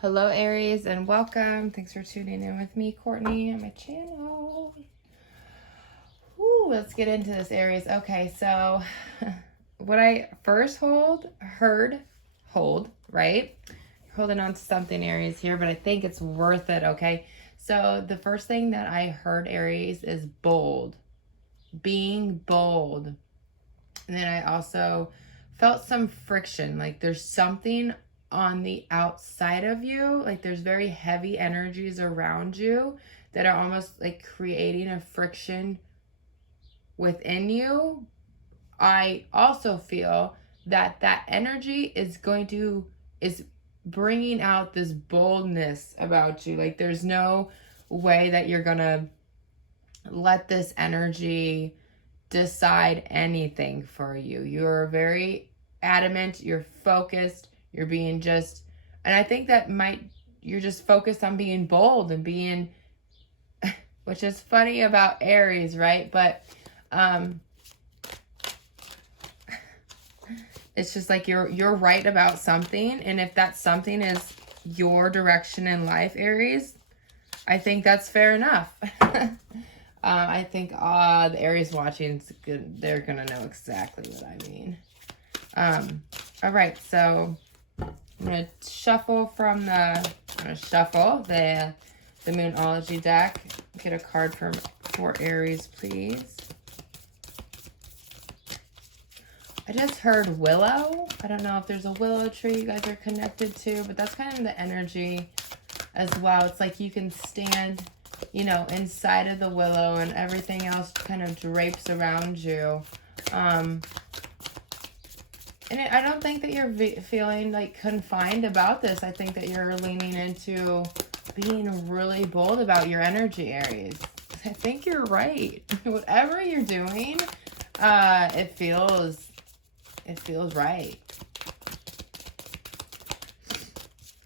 Hello, Aries, and welcome. Thanks for tuning in with me, Courtney, on my channel. Woo, let's get into this, Aries. Okay, so what I first hold, right? You're holding on to something, Aries, here, but I think it's worth it, okay? So the first thing that I heard, Aries, is bold. Being bold. And then I also felt some friction, like there's something on the outside of you, like there's very heavy energies around you that are almost like creating a friction within you. I also feel that that energy is bringing out this boldness about you. Like there's no way that you're gonna let this energy decide anything for you. You're very adamant, you're focused, you're being just, and I think that you're just focused on being bold and being, which is funny about Aries, right? But it's just like you're right about something, and if that something is your direction in life, Aries, I think that's fair enough. I think the Aries watching, they're going to know exactly what I mean. All right, so I'm going to shuffle the Moonology deck. Get a card for Aries, please. I just heard willow. I don't know if there's a willow tree you guys are connected to, but that's kind of the energy as well. It's like you can stand, you know, inside of the willow and everything else kind of drapes around you. And I don't think that you're feeling like confined about this. I think that you're leaning into being really bold about your energy, Aries. I think you're right. Whatever you're doing, it feels right.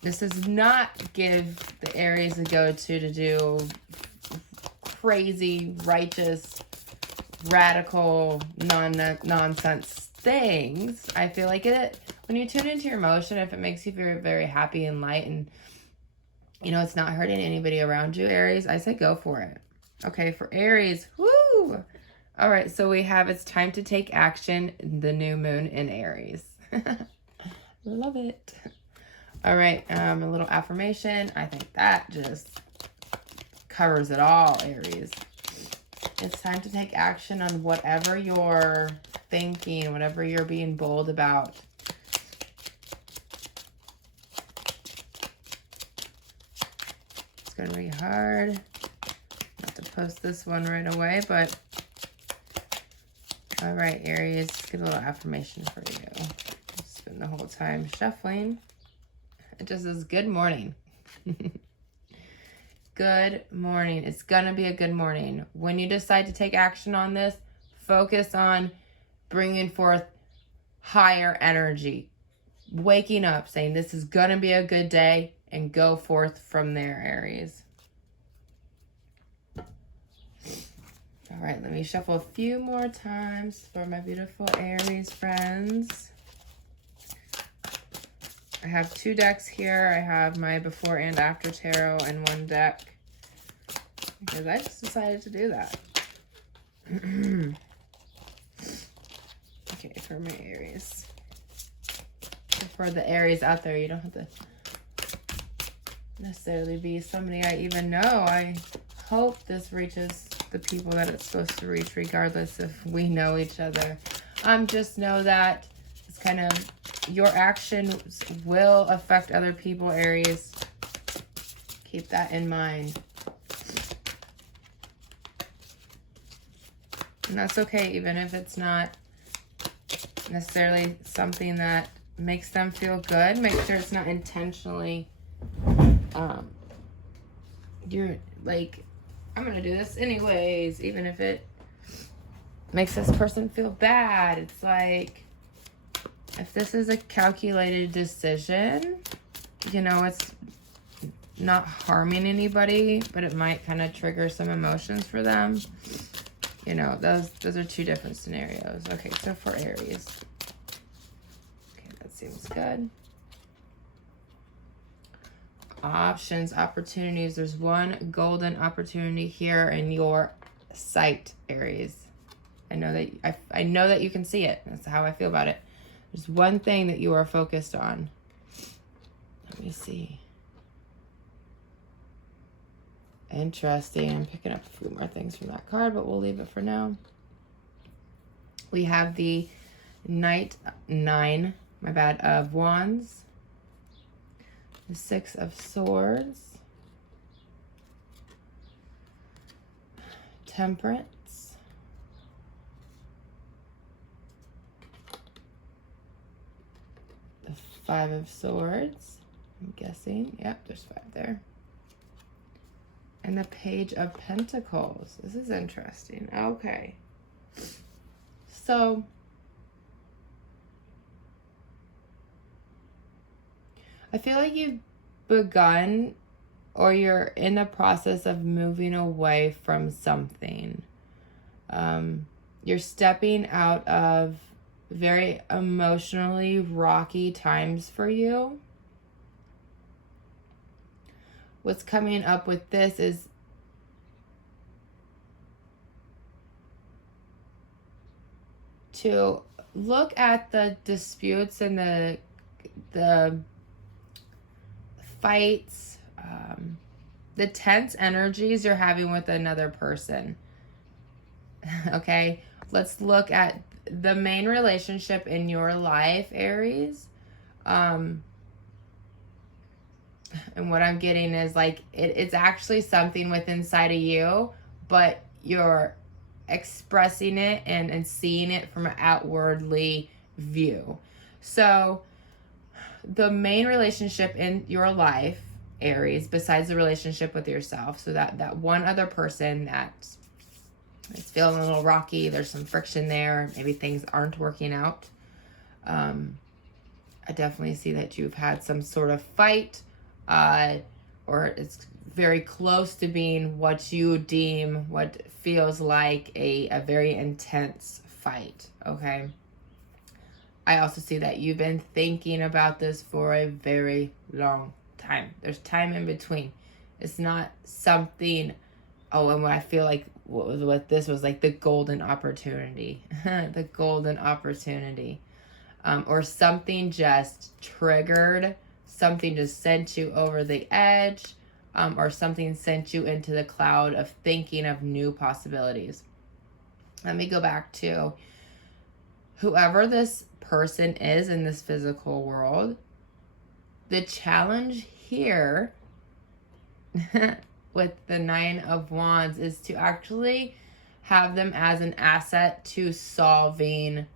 This does not give the Aries a go-to to do crazy, righteous, radical, nonsense things. I feel like when you tune into your emotion, if it makes you very, very happy and light and, you know, it's not hurting anybody around you, Aries, I say go for it. Okay, for Aries, woo! All right, so we have it's time to take action, the new moon in Aries. Love it. All right, a little affirmation. I think that just covers it all, Aries. It's time to take action on whatever you're thinking, whatever you're being bold about. It's going to be hard. I have to post this one right away, but all right, Aries, get a little affirmation for you. Spend the whole time shuffling. It just says, good morning. Good morning. It's going to be a good morning. When you decide to take action on this, focus on bringing forth higher energy. Waking up, saying this is going to be a good day, and go forth from there, Aries. All right, let me shuffle a few more times for my beautiful Aries friends. I have two decks here. I have my before and after tarot in one deck because I just decided to do that. Okay, for my Aries. For the Aries out there, you don't have to necessarily be somebody I even know. I hope this reaches the people that it's supposed to reach, regardless if we know each other. Just know that it's kind of your actions will affect other people, Aries. Keep that in mind. And that's okay, even if it's not necessarily something that makes them feel good. Make sure it's not intentionally, you're like, I'm going to do this anyways, even if it makes this person feel bad. It's like, if this is a calculated decision, you know, it's not harming anybody, but it might kind of trigger some emotions for them. You know, those are two different scenarios. Okay, so for Aries. Okay, that seems good. Options, opportunities. There's one golden opportunity here in your sight, Aries. I know that you can see it. That's how I feel about it. There's one thing that you are focused on. Let me see. Interesting. I'm picking up a few more things from that card, but we'll leave it for now. We have the Nine of Wands, the Six of Swords, Temperance, the Five of Swords, I'm guessing. Yep, there's 5 there. And the Page of Pentacles. This is interesting. Okay. So, I feel like you've begun or you're in the process of moving away from something. You're stepping out of very emotionally rocky times for you. What's coming up with this is to look at the disputes and the fights, the tense energies you're having with another person. Okay, let's look at the main relationship in your life, Aries. And what I'm getting is like it's actually something within inside of you, but you're expressing it and seeing it from an outwardly view. So the main relationship in your life, Aries, besides the relationship with yourself, so that one other person that is feeling a little rocky, there's some friction there, maybe things aren't working out. I definitely see that you've had some sort of fight, or it's very close to being what you deem what feels like a very intense fight, okay? I also see that you've been thinking about this for a very long time. There's time in between. It's not something, and what I feel like what this was like the golden opportunity. The golden opportunity. Or something just triggered, something just sent you over the edge, or something sent you into the cloud of thinking of new possibilities. Let me go back to whoever this person is in this physical world. The challenge here with the Nine of Wands is to actually have them as an asset to solving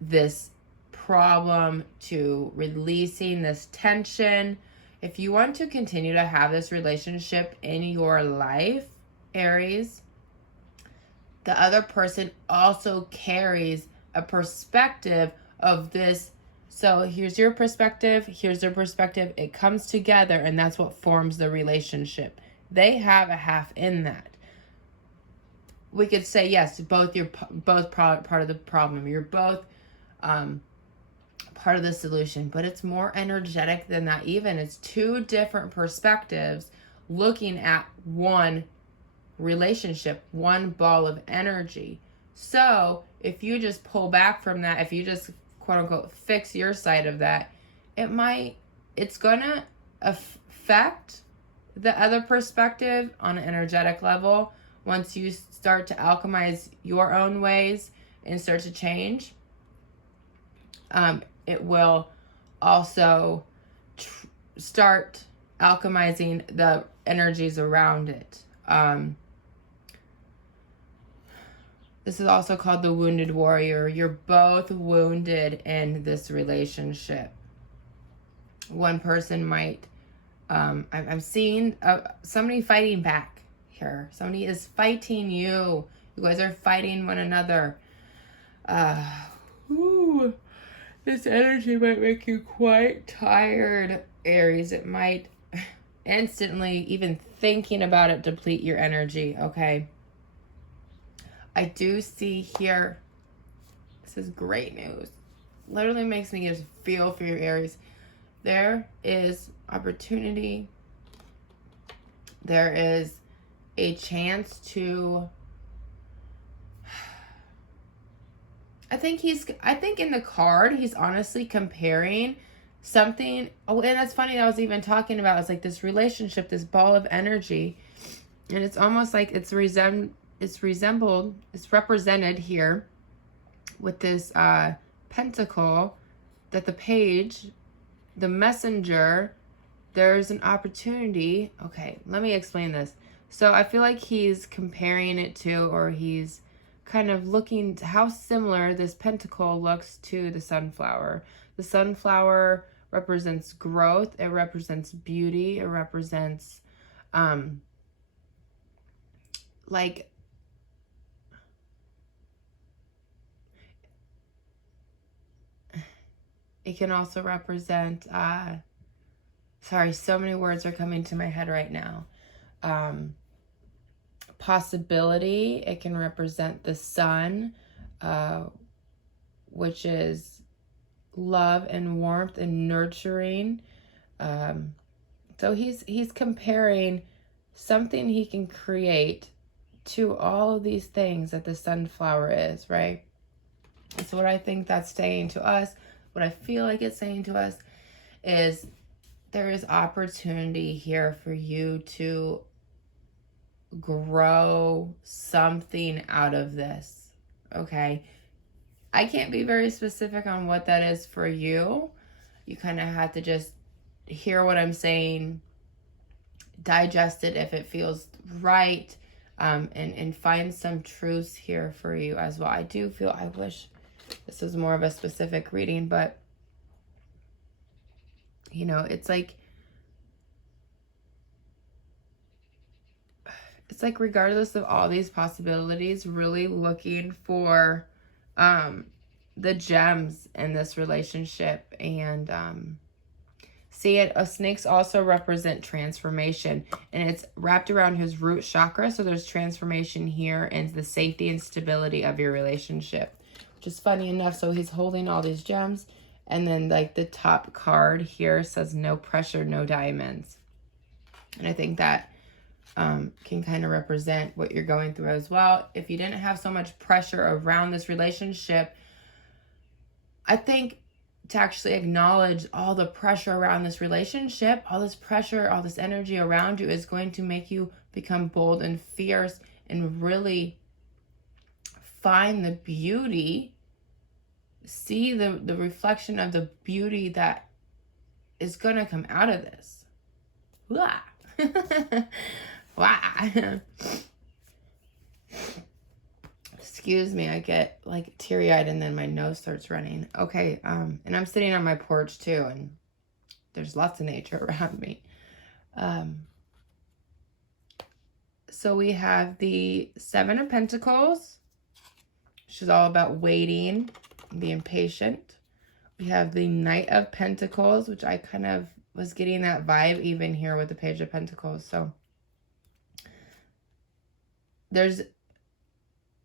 this problem, to releasing this tension. If you want to continue to have this relationship in your life, Aries, the other person also carries a perspective of this. So here's your perspective, here's their perspective. It comes together, and that's what forms the relationship. They have a half in that. We could say, yes, you're both part of the problem. You're both part of the solution, but it's more energetic than that even. It's 2 different perspectives looking at one relationship, one ball of energy. So if you just pull back from that, if you just quote unquote fix your side of that, it's gonna affect the other perspective on an energetic level. Once you start to alchemize your own ways and start to change, it will also start alchemizing the energies around it. This is also called the wounded warrior. You're both wounded in this relationship. One person might, I'm seeing somebody fighting back here. Somebody is fighting you. You guys are fighting one another. This energy might make you quite tired, Aries. It might instantly, even thinking about it, deplete your energy, okay? I do see here, this is great news. Literally makes me just feel for your Aries. There is opportunity. There is a chance to, I think in the card, he's honestly comparing something. Oh, and that's funny. I was even talking about, it's like this relationship, this ball of energy. And it's almost like it's represented here with this pentacle, that the page, the messenger, there's an opportunity. Okay, let me explain this. So I feel like he's comparing it to, or he's kind of looking to how similar this pentacle looks to the sunflower. The sunflower represents growth. It represents beauty. It represents like it can also represent sorry, so many words are coming to my head right now. Possibility. It can represent the sun, which is love and warmth and nurturing. So he's comparing something he can create to all of these things that the sunflower is, right? So what I think that's saying to us, what I feel like it's saying to us, is there is opportunity here for you to grow something out of this, okay? I can't be very specific on what that is for you. You kind of have to just hear what I'm saying, digest it if it feels right, and find some truths here for you as well. I do feel, I wish this was more of a specific reading, but you know, it's like regardless of all these possibilities, really looking for the gems in this relationship. And see it, snakes also represent transformation, and it's wrapped around his root chakra. So there's transformation here into the safety and stability of your relationship, which is funny enough. So he's holding all these gems, and then like the top card here says no pressure, no diamonds. And I think that can kind of represent what you're going through as well. If you didn't have so much pressure around this relationship, I think to actually acknowledge all the pressure around this relationship, all this pressure, all this energy around you is going to make you become bold and fierce and really find the beauty, see the reflection of the beauty that is going to come out of this. Wow. Wow. Excuse me, I get like teary-eyed and then my nose starts running. Okay, and I'm sitting on my porch too, and there's lots of nature around me. So we have the Seven of Pentacles, which is all about waiting and being patient. We have the Knight of Pentacles, which I kind of was getting that vibe even here with the Page of Pentacles.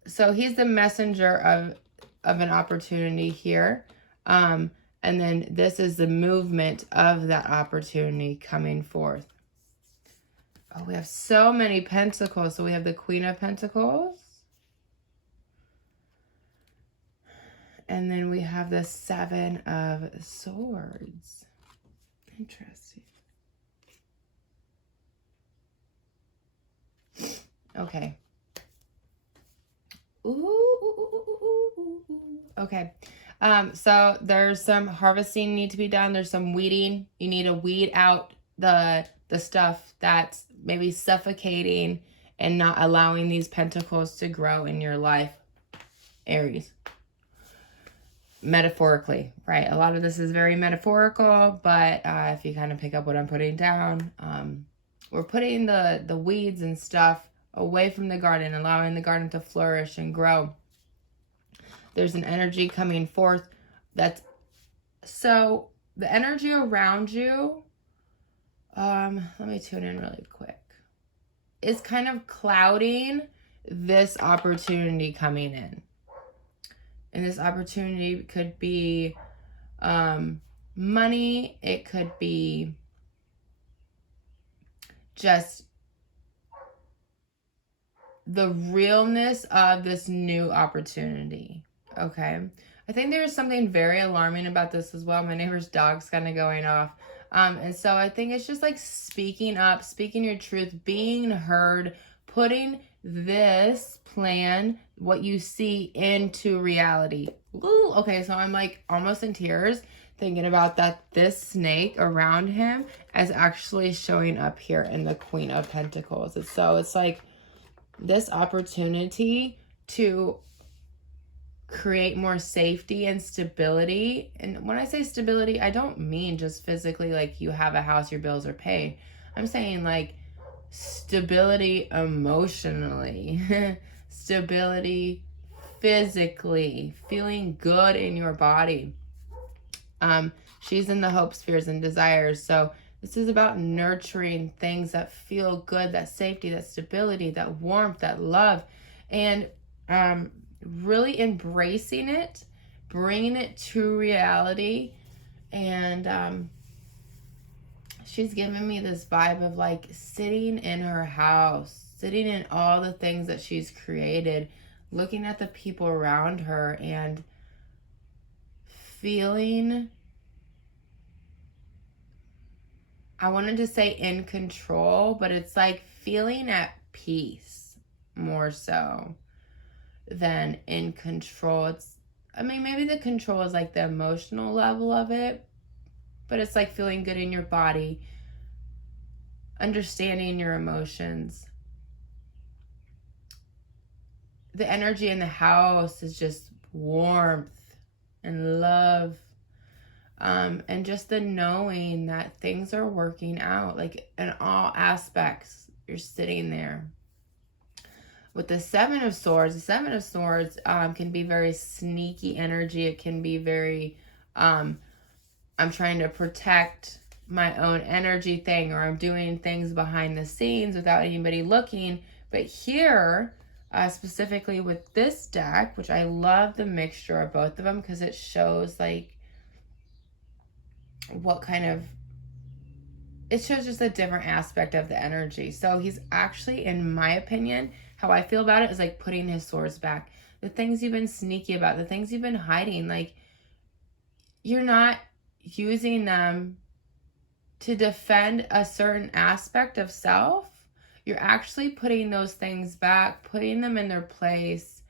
So he's the messenger of an opportunity here. And then this is the movement of that opportunity coming forth. Oh, we have so many pentacles. So we have the Queen of Pentacles. And then we have the Seven of Swords. Interesting. Okay. Okay. So there's some harvesting need to be done. There's some weeding. You need to weed out the stuff that's maybe suffocating and not allowing these pentacles to grow in your life, Aries. Metaphorically, right? A lot of this is very metaphorical, but if you kind of pick up what I'm putting down, we're putting the weeds and stuff away from the garden, allowing the garden to flourish and grow. There's an energy coming forth that's, so the energy around you, let me tune in really quick, is kind of clouding this opportunity coming in. And this opportunity could be money. It could be just the realness of this new opportunity. Okay. I think there's something very alarming about this as well. My neighbor's dog's kind of going off. And so I think it's just like speaking up, speaking your truth, being heard, putting this plan, what you see, into reality. Ooh, okay, so I'm like almost in tears thinking about that this snake around him is actually showing up here in the Queen of Pentacles. And so it's like this opportunity to create more safety and stability. And when I say stability, I don't mean just physically like you have a house, your bills are paid. I'm saying like stability emotionally, stability physically, feeling good in your body. She's in the hope spheres and desires. So this is about nurturing things that feel good, that safety, that stability, that warmth, that love, and really embracing it, bringing it to reality. And she's giving me this vibe of like sitting in her house, sitting in all the things that she's created, looking at the people around her and feeling, I wanted to say in control, but it's like feeling at peace more so than in control. It's, I mean, maybe the control is like the emotional level of it, but it's like feeling good in your body, understanding your emotions. The energy in the house is just warmth and love. And just the knowing that things are working out, like in all aspects. You're sitting there. With the Seven of Swords, the Seven of Swords can be very sneaky energy. It can be very, I'm trying to protect my own energy thing, or I'm doing things behind the scenes without anybody looking. But here, specifically with this deck, which I love the mixture of both of them because it shows like what kind of, it shows just a different aspect of the energy. So he's actually, in my opinion, how I feel about it is like putting his swords back. The things you've been sneaky about, the things you've been hiding, like you're not using them to defend a certain aspect of self. You're actually putting those things back, putting them in their place,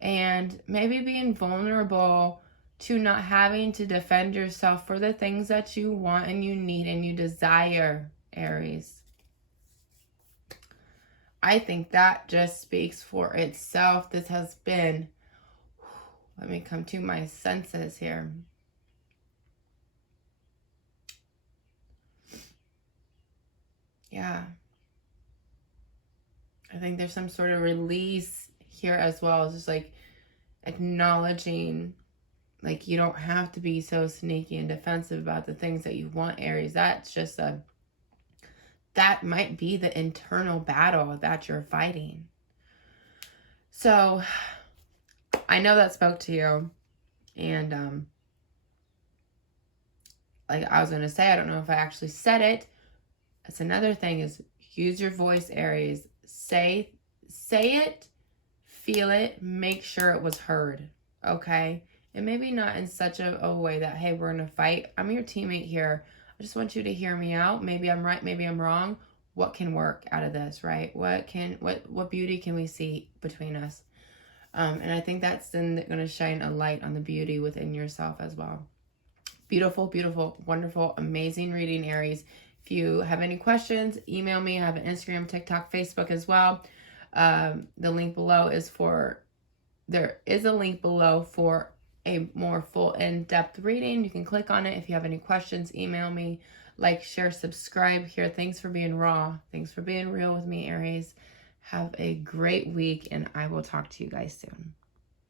and maybe being vulnerable to not having to defend yourself for the things that you want and you need and you desire, Aries. I think that just speaks for itself. This has been, let me come to my senses here. Yeah. I think there's some sort of release here as well. It's just like acknowledging, like, you don't have to be so sneaky and defensive about the things that you want, Aries. That's just that might be the internal battle that you're fighting. So I know that spoke to you. And like I was going to say, I don't know if I actually said it. That's another thing, is use your voice, Aries. Say it, feel it, make sure it was heard, okay? And maybe not in such a way that, hey, we're going to fight. I'm your teammate here. I just want you to hear me out. Maybe I'm right, maybe I'm wrong. What can work out of this, right? What beauty can we see between us? And I think that's then going to shine a light on the beauty within yourself as well. Beautiful, beautiful, wonderful, amazing reading, Aries. If you have any questions, email me. I have an Instagram, TikTok, Facebook as well. The link below is for, there is a link below for a more full in-depth reading. You can click on it. If you have any questions, email me. Like, share, subscribe here. Thanks for being raw. Thanks for being real with me, Aries. Have a great week, and I will talk to you guys soon.